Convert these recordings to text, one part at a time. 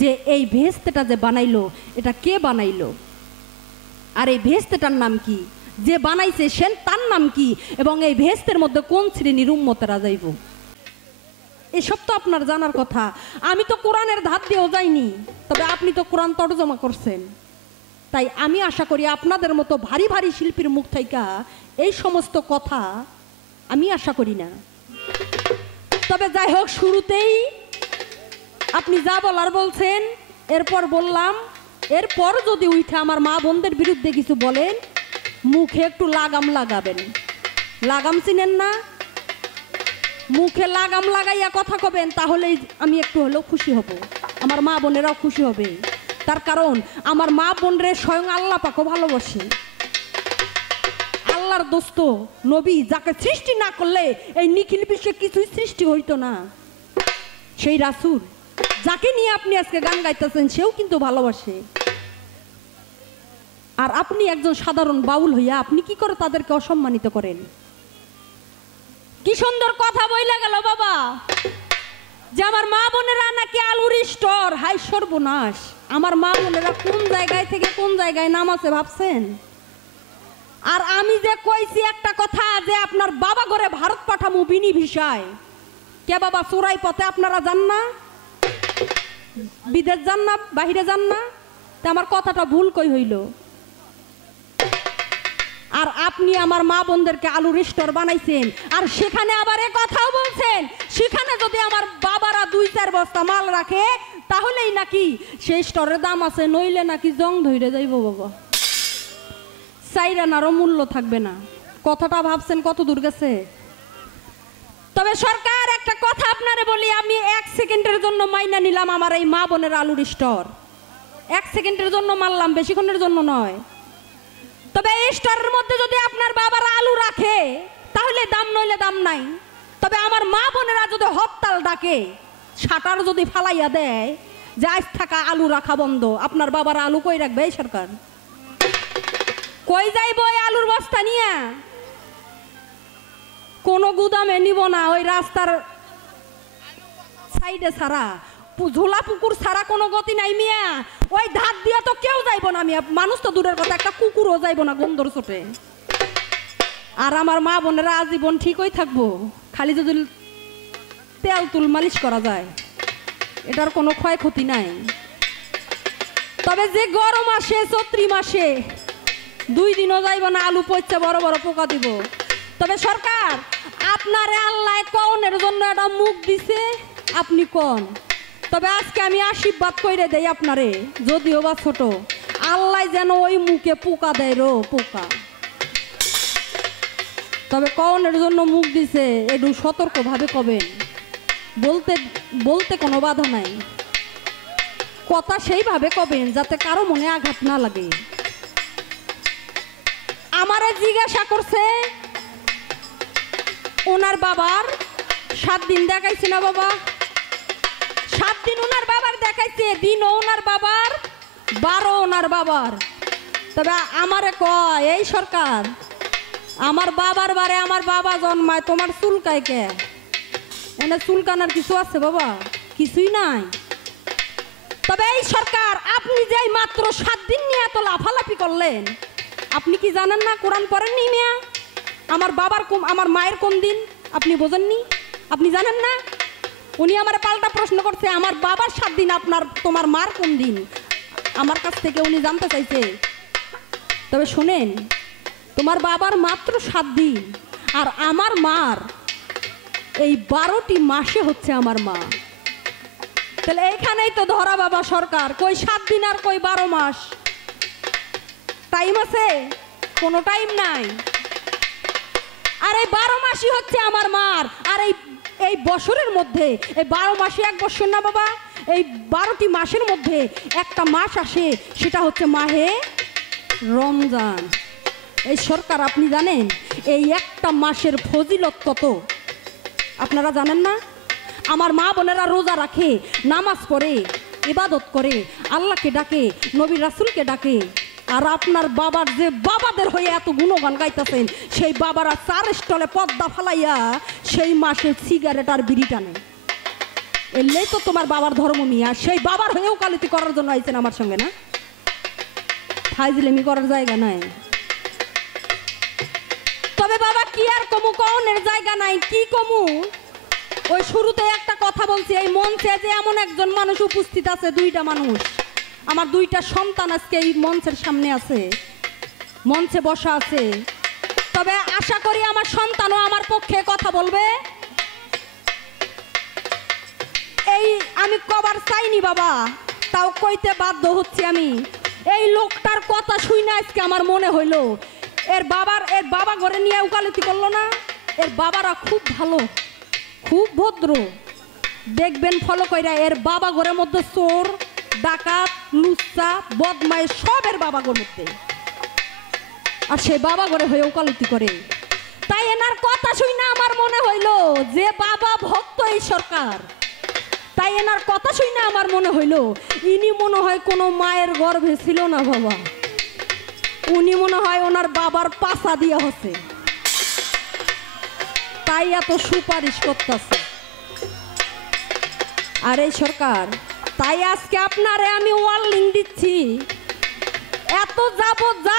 যে এই ভেস্তেটা যে বানাইলো এটা কে বানাইলো, আর এই ভেস্তেটার নাম কি, যে বানাইছে সে তার নাম কি, এবং এই ভেস্তের মধ্যে কোন শ্রেণীর উম্মতেরা যাইব, এসব তো আপনার জানার কথা। আমি তো কোরআনের ধার দিয়েও যাইনি, তবে আপনি তো কোরআন তর্জমা করছেন, তাই আমি আশা করি আপনাদের মতো ভারী ভারী শিল্পীর মুখ থেকে এই সমস্ত কথা আমি আশা করি না। তবে যাই হোক, শুরুতেই আপনি যা বলার বলছেন, এরপর বললাম, এরপর যদি উঠে আমার মা বোনদের বিরুদ্ধে কিছু বলেন, মুখে একটু লাগাম লাগাবেন। লাগাম চিনেন না? মুখে লাগাম লাগাইয়া কথা কবেন, তাহলেই আমি একটু হলেও খুশি হব, আমার মা বোনেরাও খুশি হবে। তার কারণ আমার মা বোনরে স্বয়ং আল্লাহ পাকও ভালোবাসে। আল্লাহর দোস্ত নবী, যাকে সৃষ্টি না করলে এই নিখিল বিশ্বে কিছুই সৃষ্টি হইতো না, সেই রাসূল যাকে নিয়ে আপনি আজকে গান গাইতেছেন, সেও কিন্তু ভালোবাসে। আর আপনি একজন সাধারণ বাউল হইয়া আপনি কি করে তাদেরকে অসম্মানিত করেন? কি সুন্দর কথা বইলা গেল বাবা, যে আমার মা বোনেরা নাকি আলুর স্টোর। হাই সর্বনাশ, আমার মা বোনেরা কোন জায়গায় থেকে কোন জায়গায় নামাছে ভাবছেন? আর আমি যে কইছি একটা কথা, যে আপনার বাবা ঘরে ভারত পাঠামু বিনি ভিসায়, কে বাবা চোরাই পথে আপনারা যান না, বিদেশ যান না, বাহিরে যান না, তা আমার কথাটা ভুল কই হইল? আর আপনি আমার মা বোনদেরকে আলুর স্টোর বানাইছেন, আর সেখানে আবার এ কথাও বলছেন, সেখানে যদি আমার বাবারা 2-4 বস্তা মাল রাখে তাহলেই নাকি সেই স্টোরের দাম আছে, নইলে নাকি জং ধইরে যাইব বাবা, চাইরানারও মূল্য থাকবে না। কথাটা ভাবছেন কত দূর গেছে? তবে সরকার, একটা কথা আপনারে বলি, আমি 1 সেকেন্ডের জন্য মাইনা নিলাম আমার এই মা বোনের আলুর স্টোর, 1 সেকেন্ডের জন্য মানলাম, বেশিক্ষণের জন্য নয়। তবে এই স্টোরের মধ্যে যদি আপনার বাবারা আলু রাখে তাহলে দাম, নইলে দাম নাই। তবে আমার মা বোনেরা যদি হরতাল ডাকে, শাটার যদি ফালাইয়া দেয় যে আজ থাকা আলু রাখা বন্ধ, আপনার বাবারা আলু কই রাখবে? এই সরকার কই যাইব ওই আলুর বস্তা নিয়ে? কোনো গুদামে নিব না, ওই রাস্তার সাইডে ছাড়া, ঝোলা পুকুর ছাড়া কোনো গতি নাই মিয়া। ওই ধার দিয়া তো কেউ যাইব না মিয়া, মানুষ তো দূরের কথা, একটা কুকুরও যাইব না গন্ধর চোটে। আর আমার মা বোনেরা আজীবন ঠিকই থাকবো, খালি যদি তেল তুল মালিশ করা যায়, এটার কোনো ক্ষয়ক্ষতি নাই। তবে যে গরম আসে, চৈত্রি মাসে 2 দিনও যাইব না, আলু পচে বড় বড় পোকা দিব। তবে সরকার, আপনারে আল্লাহ কওনের জন্য একটা মুখ দিছে, আপনি কোন। তবে আজকে আমি আশীর্বাদ কইরে দেই আপনারে, যদিও বা ছোট, আল্লাহ যেন ওই মুখে পোকা দেয় রো পোকা। তবে কওনের জন্য মুখ দিছে, একটু সতর্কভাবে কবেন, বলতে বলতে কোনো বাধা নাই, কথা সেইভাবে কবেন যাতে কারো মনে আঘাত না লাগে। আমারে জিজ্ঞাসা করছে ওনার বাবার 7 দিন দেখাইছে না বাবা, 7 দিন ওনার বাবার দেখাইছে, দিনও ওনার বাবার, 12 ওনার বাবার। তবে আমারে কয়, এই সরকার, আমার বাবার বারে আমার বাবা জন্মায়, তোমার চুলকায় কে? এনে চুলকানার কিছু আছে বাবা? কিছুই নাই। তবে এই সরকার, আপনি যে মাত্র 7 দিন নিয়ে এত লাফালাফি করলেন, আপনি কি জানেন না কোরআন পড়েননি মিয়া? আমার বাবার আমার মায়ের কোন দিন আপনি বোঝেননি? আপনি জানেন না? উনি আমার পাল্টা প্রশ্ন করছে, আমার বাবার 7 দিন, তোমার মার কোন দিন? আমার কাছ থেকে উনি জানতে চাইছে। তবে শোনেন, তোমার বাবার মাত্র 7 দিন, আর আমার মার এই 12টি মাসে হচ্ছে আমার মা। তাহলে এইখানেই তো ধরা বাবা সরকার, কই 7 দিন আর কই 12 মাস। টাইম আছে? কোনো টাইম নাই। আর এই 12 মাসই হচ্ছে আমার মার। আর এই বছরের মধ্যে এই 12 মাসে 1 বছর না বাবা, এই 12টি মাসের মধ্যে একটা মাস আসে, সেটা হচ্ছে মাহে রমজান। এই সরকার, আপনি জানেন এই একটা মাসের ফজিলত কত? আপনারা জানেন না? আমার মা বোনেরা রোজা রাখে, নামাজ পড়ে, ইবাদত করে, আল্লাহকে ডাকে, নবী রাসূলকে ডাকে। আর আপনার বাবার যে বাবাদের হয়ে এত গুণগান গাইতেছেন, সেই বাবারা 4 স্টলে পর্দা ফালাইয়া সেই মাসে সিগারেট আর বিড়ি টানে। এলেই তো তোমার বাবার ধর্ম মিয়া, সেই বাবার হয়ে ওকালতি করার জন্য আইছেন আমার সঙ্গে না? ফাইজলেমি করার জায়গা নাই। তবে বাবা কি আর কমু, কনের জায়গা নাই, কি কমু? ওই শুরুতে একটা কথা বলছি, এই মঞ্চে যে এমন একজন মানুষ উপস্থিত আছে, দুইটা মানুষ, আমার দুইটা সন্তান আজকে এই মঞ্চের সামনে আছে, মঞ্চে বসা আছে। তবে আশা করি আমার সন্তানও আমার পক্ষে কথা বলবে। এই আমি কবার চাইনি বাবা, তাও কইতে বাধ্য হচ্ছি আমি। এই লোকটার কথা শুনে আজকে আমার মনে হইল এর বাবা ঘরে নিয়ে উকালতি করলো না। এর বাবারা খুব ভালো, খুব ভদ্র, দেখবেন ফলো কইরা। এর বাবা ঘরের মধ্যে চোর, ডাকাত, লুচ্চা, বদমাইশ সব এর বাবা ঘরের মধ্যে, আর সে বাবা ঘরে হয়ে উকালতি করে। তাই এনার কথা শুনে আমার মনে হইল যে বাবা ভক্ত এই সরকার। তাই এনার কথা শুনে আমার মনে হইল ইনি মনে হয় কোনো মায়ের গর্ভে ছিল না বাবা, উনি মনে হয় ওনার বাবার পাছা দিয়া হচ্ছে, তাই এত সুপারিশ করতেছে। আর এই সরকার, তাই আজকে আপনারে আমি ওয়ার্নিং দিচ্ছি, এত যাবত যা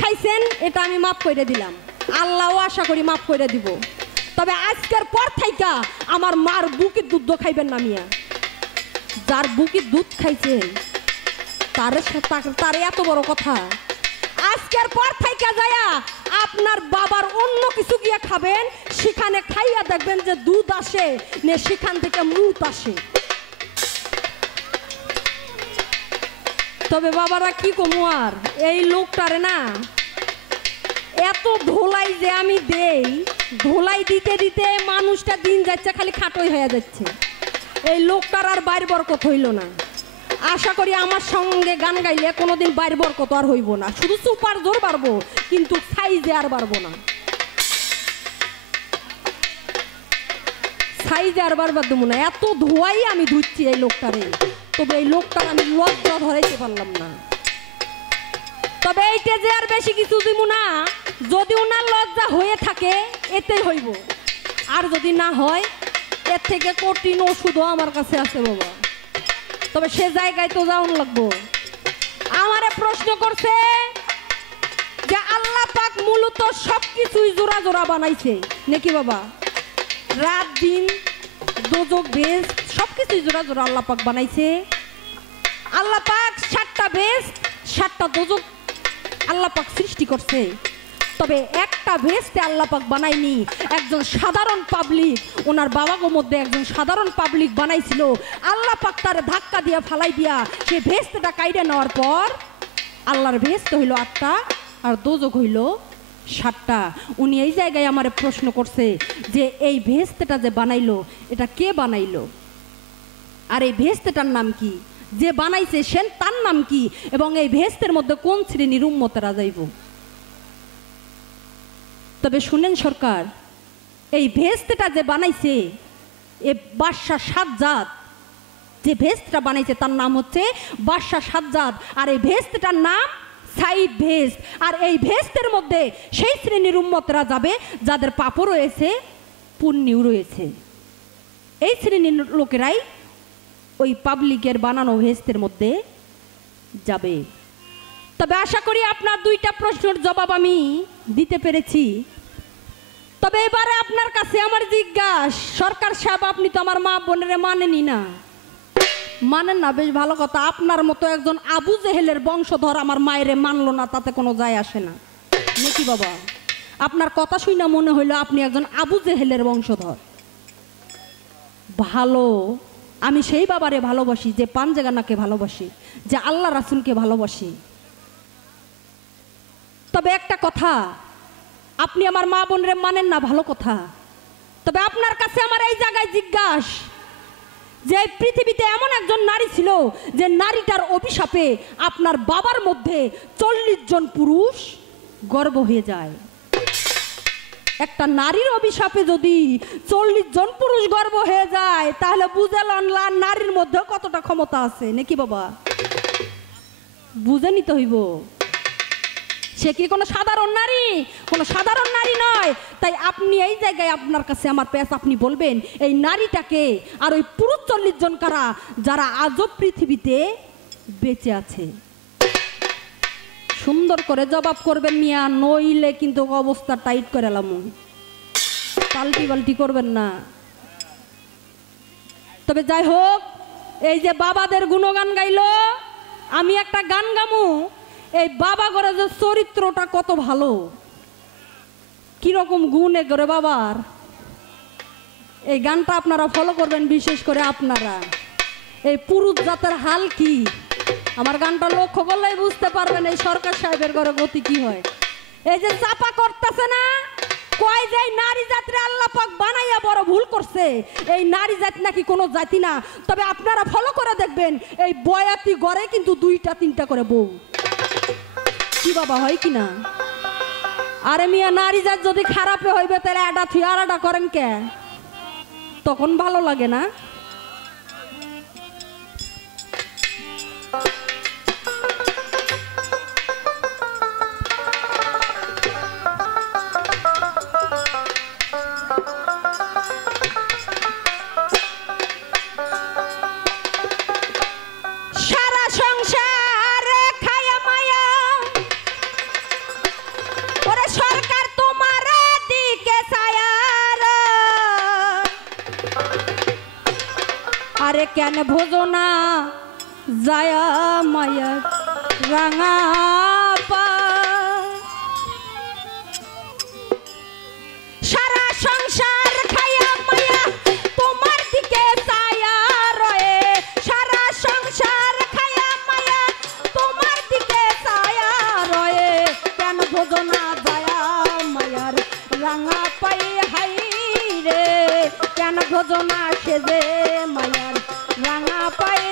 খাইছেন এটা আমি মাফ করে দিলাম, আল্লাহও আশা করি মাফ করে দিব। তবে আজকের পর থাইকা আমার মার বুকের দুধ খাইবেন না মিয়া। যার বুকের দুধ খাইছেন তারে এত বড় কথা, আজকের পর থাইকা যায়া আপনার বাবার অন্য কিছু গিয়া খাবেন, সেখানে খাইয়া দেখবেন যে দুধ আসে নে, সেখান থেকে মুত আসে। তবে বাবারা কি কমু আর, এই লোকটারে না এত ধোলাই যে আমি দেই, ধোলাই দিতে দিতে মানুষটা দিন যাচ্ছে খালি খাটোই হয়ে যাচ্ছে। এই লোকটার আর বাইর বরকত হইল না। আশা করি আমার সঙ্গে গান গাইলে কোনোদিন বাইর বরকত আর হইব না, শুধু সুপার জোর বাড়বো কিন্তু সাইজে আর বাড়বো না, সাইজে আর বারবার দেবো না। এত ধোয়াই আমি ধুচ্ছি এই লোকটারে, তবে এই লোকটার আমি লজ্জা ধরাইতে পারলাম না। তবে এইটা যে আর বেশি কিছু দিব না, যদি ওনার লজ্জা হয়ে থাকে এতেই হইব, আর যদি না হয় এর থেকে কঠিন ওষুধও আমার কাছে আছে বাবা। তবে সে জায়গায় তো যাওয়ান লাগবো। আমারে প্রশ্ন করছে যে আল্লাহ পাক মূলত সবকিছুই জোড়া জোড়া বানাইছে নাকি বাবা? রাত দিন দোজক বেশ সবকিছুই জোড়া জোড়া আল্লাহ পাক বানাইছে। আল্লাহ পাক 7টা বেশ 7টা দোজক আল্লাহ পাক সৃষ্টি করছে। তবে একটা ভেস্তে আল্লাহ পাক বানায়নি, একজন সাধারণ পাবলিক, ওনার বাবাগোর মধ্যে একজন সাধারণ পাবলিক বানাইছিল। আল্লাহ পাক তারে ধাক্কা দিয়া ফালাই দিয়া সে ভেস্তেটা কাইড়ে নেওয়ার পর আল্লাহর ভেস্ত হইল 8টা আর দোজক হইল 7টা। উনি এই জায়গায় আমারে প্রশ্ন করছে যে এই ভেস্তেটা যে বানাইলো এটা কে বানাইলো, আর এই ভেস্তেটার নাম কি, যে বানাইছে সে তার নাম কি, এবং এই ভেস্তের মধ্যে কোন শ্রেণীর উম্মতেরা যাইব। তবে শুনেন সরকার, এই ভেস্তেটা যে বানাইছে এ বাদশাহ সাজ্জাদ, যে ভেস্টটা বানাইছে তার নাম হচ্ছে বাদশাহ সাজ্জাদ, আর এই ভেস্টটার নাম সাইদ ভেস্ট। আর এই ভেস্টের মধ্যে সেই শ্রেণীর উম্মতরা যাবে যাদের পাপও রয়েছে পুণ্যও রয়েছে, এই শ্রেণীর লোকেরাই ওই পাবলিকের বানানো ভেস্টের মধ্যে যাবে। তবে আশা করি আপনার 2টা প্রশ্নের জবাব আমি দিতে পেরেছি। তবে এবারে আপনার কাছে আমার জিজ্ঞাসা, সরকার সাহেব আপনি তো আমার মা বোনেরে মানেনি না, মানেন না, বেশ ভালো কথা। আপনার মতো একজন আবু জেহেলের বংশধর আমার মায়েরে মানলো না, তাতে কোনো যায় আসে না নাকি বাবা? আপনার কথা শুনে মনে হইলো আপনি একজন আবু জেহেলের বংশধর। ভালো, আমি সেই বাবারে ভালোবাসি যে পাঞ্জেগানাকে ভালোবাসি, যে আল্লাহ রাসূলকে ভালোবাসি। তবে একটা কথা, আপনি আমার মা বোনরে মানেন না, ভালো কথা। তবে আপনার কাছে আমার এই জায়গায় জিজ্ঞাসা, যে পৃথিবীতে এমন একজন নারী ছিল যে নারীটার অভিশাপে আপনার বাবার মধ্যে 40 জন পুরুষ গর্ভ হয়ে যায়। একটা নারীর অভিশাপে যদি 40 জন পুরুষ গর্ভ হয়ে যায় তাহলে বুঝালেন নারীর মধ্যে কতটা ক্ষমতা আছে নাকি বাবা? বুঝে নিতে হইব। সে কি কোনো সাধারণ নারী? কোনো সাধারণ নারী নয়। তাই আপনি এই জায়গায় আপনার কাছে আমার পেশ, আপনি বলবেন এই নারীটাকে আর ওই পুরুষ 40 জন কারা যারা আজও পৃথিবীতে বেঁচে আছে। সুন্দর করে জবাব করবেন মিয়া, নইলে কিন্তু অবস্থা টাইট করে এলাম। পাল্টি পাল্টি করবেন না। তবে যাই হোক, এই যে বাবাদের গুণগান গাইলো, আমি একটা গান গামু। এই বাবা করে যে চরিত্রটা কত ভালো, কিরকম গুণে করে বাবার, এই গানটা আপনারা ফলো করবেন। বিশেষ করে আপনারা এই পুরুষ জাতের হাল কি, আমার গানটা লক্ষ্য করলেই বুঝতে পারবেন এই সরকার সাহেবের ঘরে গতি কি হয়। এই যে চাপা করতেছে না, কয় যে নারী জাতির আল্লাহ পাক বানাইয়া বড় ভুল করছে। এই নারী জাতি নাকি কোনো জাতি না। তবে আপনারা ফলো করে দেখবেন এই বয়াতি ঘরে কিন্তু 2টা 3টা করে বউ। কি বাবা হয় কিনা? আরে মিয়া, নারী জাত যদি খারাপে হইবে তাহলে এটা থুই আর এটা করেন কে? তখন ভালো লাগে না? আরে কেন ভোজো না যায়া মায়া রাঙা পা, সারা সংসার খায়া মায়া তোমার দিকে ছায়া রয়ে, সারা সংসার খায়া মায়া তোমার দিকে ছায়া রয়ে, কেন ভোজো না যায়া মায়ার রাঙা পাই হাই রে, কেন ভোজো না সেজে মায়ার রাঙা পায়ে।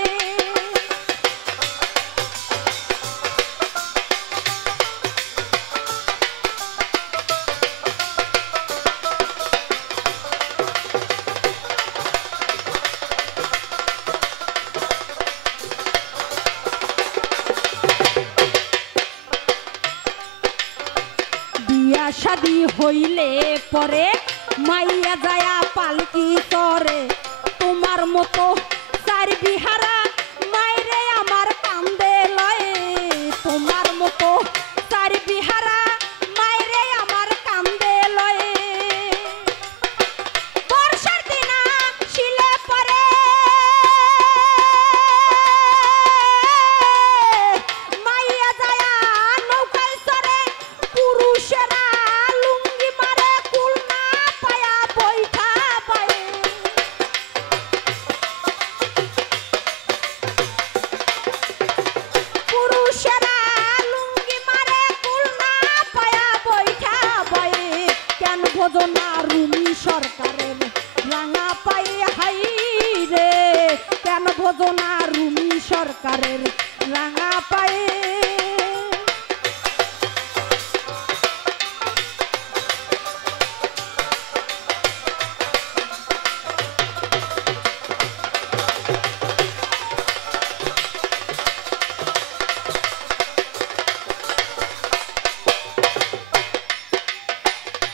বিয়া শাদি হইলে পরে মাইয়া যায়া পালকি তরে, তোমার মতো চার বিহারা মাইরে আমার কান্দে লয়ে, তোমার মতো চার বিহারা মাইরে আমার কান্দে লয়ে, বর্ষার দিনা শিলে পরে মাইয়া যায়া নৌকায় চড়ে, পুরুষেরা লুঙ্গি মারে কুল না পায়া বৈঠা পায়ে, পুরুষেরা লুঙ্গি মারে কুল না পায়া বৈঠা পায়ে, কেন ভোজো না রুমি সরকারের রাঙা পায়ে হাই রে, কেন ভোজো না রুমি সরকারের রাঙা পায়ে।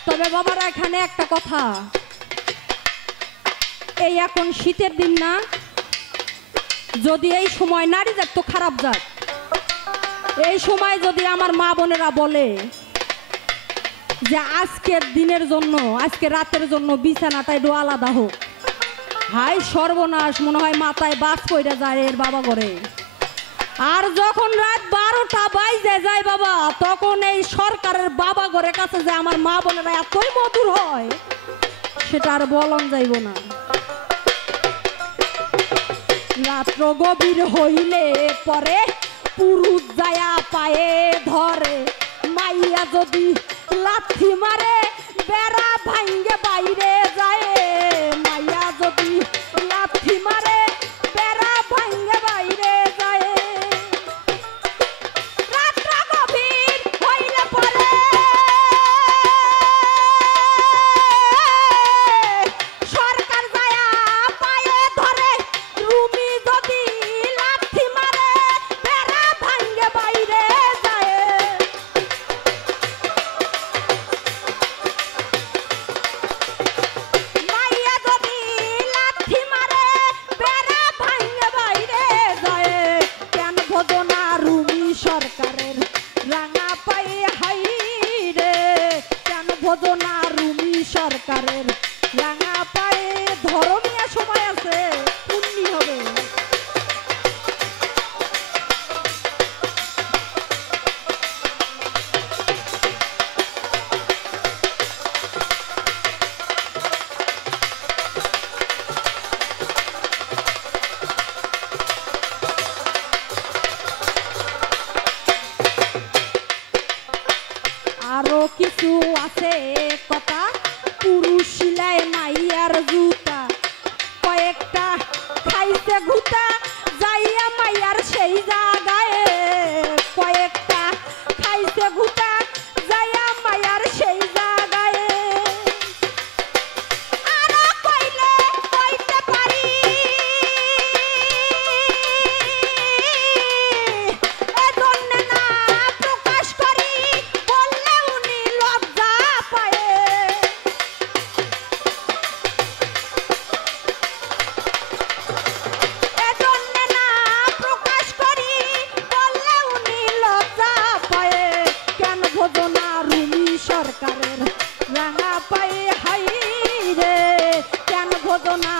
তবে বাবারা এখানে একটা কথা, এই এখন শীতের দিন না, যদি এই সময় নারী জাত তো খারাপ জাত, এই সময় যদি আমার মা বোনেরা বলে যে আজকের দিনের জন্য, আজকে রাতের জন্য বিছানাটা একটু আলাদা হোক, হাই সর্বনাশ, মনে হয় মাথায় বাস কইরা যায় এর বাবা ঘরে। আর যখন রাত 12টা বাজে যায় বাবা, তখন এই সরকারের বাবা ঘরের কাছে যে আমার মা বোনেরা এতই মধুর হয়, সেটা আর বলন যাইব না। রাত্র গভীর হইলে পরে পুরুষ যায়া পায়ে ধরে, মাইয়া যদি লাথি মারে বেড়া ভাঙ্গে বাইরে যায়, মাইয়া যদি লাথি মারে বেড়া ভাঙ্গে বাইরে যায়, রাত্র গভীর হইলে পরে সরকার যায়া পায়ে ধরে, রুমি যদি লাথি মারে বেড়া ভাঙ্গে বাইরে যায়, রে কথা পুরুষ সিলাই মাইয়ার জুতা কয়েকটা খাইছে ঘুতা যাইয়া মাইয়ার সেই জায়গায় কয়েকটা খাইছে ঘুতা যাইয়া মাইয়ার সেই জায়গায় আরো কইলে কইতে পারি এজন্য না প্রকাশ করি বললে উনি লজ্জা পায় এজন্য না প্রকাশ করি বললে উনি লজ্জা পায় কেন বোঝো না রুমি সরকারের রাঙা পায়ে হাই রে কেন বোঝো না